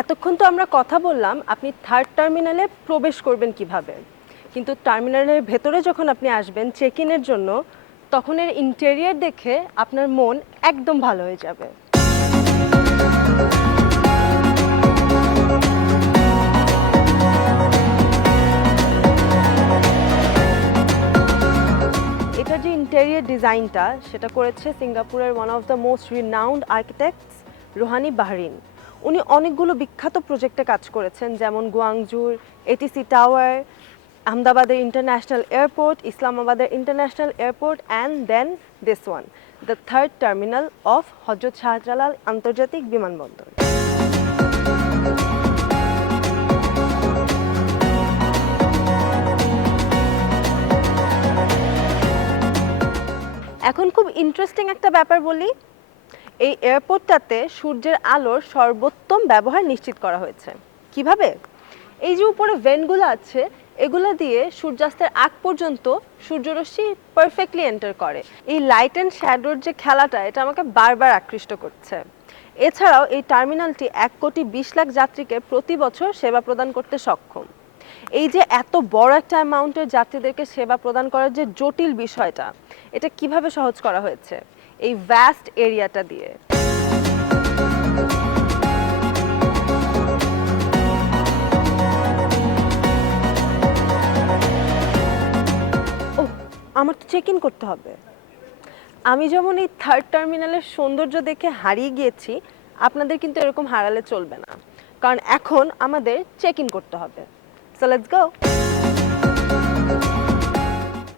এতক্ষণ তো আমরা কথা বললাম আপনি থার্ড টার্মিনালে প্রবেশ করবেন কিভাবে, কিন্তু টার্মিনালের ভেতরে যখন আপনি আসবেন চেক ইনের জন্য, তখন এর ইন্টেরিয়র দেখে আপনার মন একদম ভালো হয়ে যাবে। এটার যে ইন্টেরিয়র ডিজাইনটা সেটা করেছে সিঙ্গাপুরের one of the most renowned architects Rohani Baharin. উনি অনেকগুলো বিখ্যাত প্রজেক্টে কাজ করেছেন, যেমন গুয়াংজুর এটিসি টাওয়ার, আহমেদাবাদের ইন্টারন্যাশনাল এয়ারপোর্ট, ইসলামাবাদের international airport and then this one, the third terminal of Hazrat Shahjalal আন্তর্জাতিক বিমানবন্দর। এখন খুব ইন্টারেস্টিং একটা ব্যাপার বলি, এই এয়ারপোর্টটাতে সূর্যের আলোর সর্বোত্তম ব্যবহার নিশ্চিত করা হয়েছে। কিভাবে? এই যে উপরে ভেন্টগুলো আছে, এগুলো দিয়ে সূর্যাস্তের আগ পর্যন্ত সূর্যরশ্মি পারফেক্টলি এন্টার করে। এই লাইট অ্যান্ড শ্যাডোর যে খেলাটা, এটা আমাকে বারবার আকৃষ্ট করছে। এছাড়াও এই টার্মিনালটি 1,20,00,000 যাত্রীকে প্রতি বছর সেবা প্রদান করতে সক্ষম। এই যে এত বড় একটা অ্যামাউন্টের যাত্রীদেরকে সেবা প্রদান করার যে জটিল বিষয়টা, এটা কিভাবে সহজ করা হয়েছে এই ভ্যাস্ট এরিয়াটা দিয়ে। ও, আমার তো চেক ইন করতে হবে। আমি যেমন এই থার্ড টার্মিনালের সৌন্দর্য দেখে হারিয়ে গিয়েছি, আপনাদের কিন্তু এরকম হারালে চলবে না, কারণ এখন আমাদের চেক ইন করতে হবে। So let's go.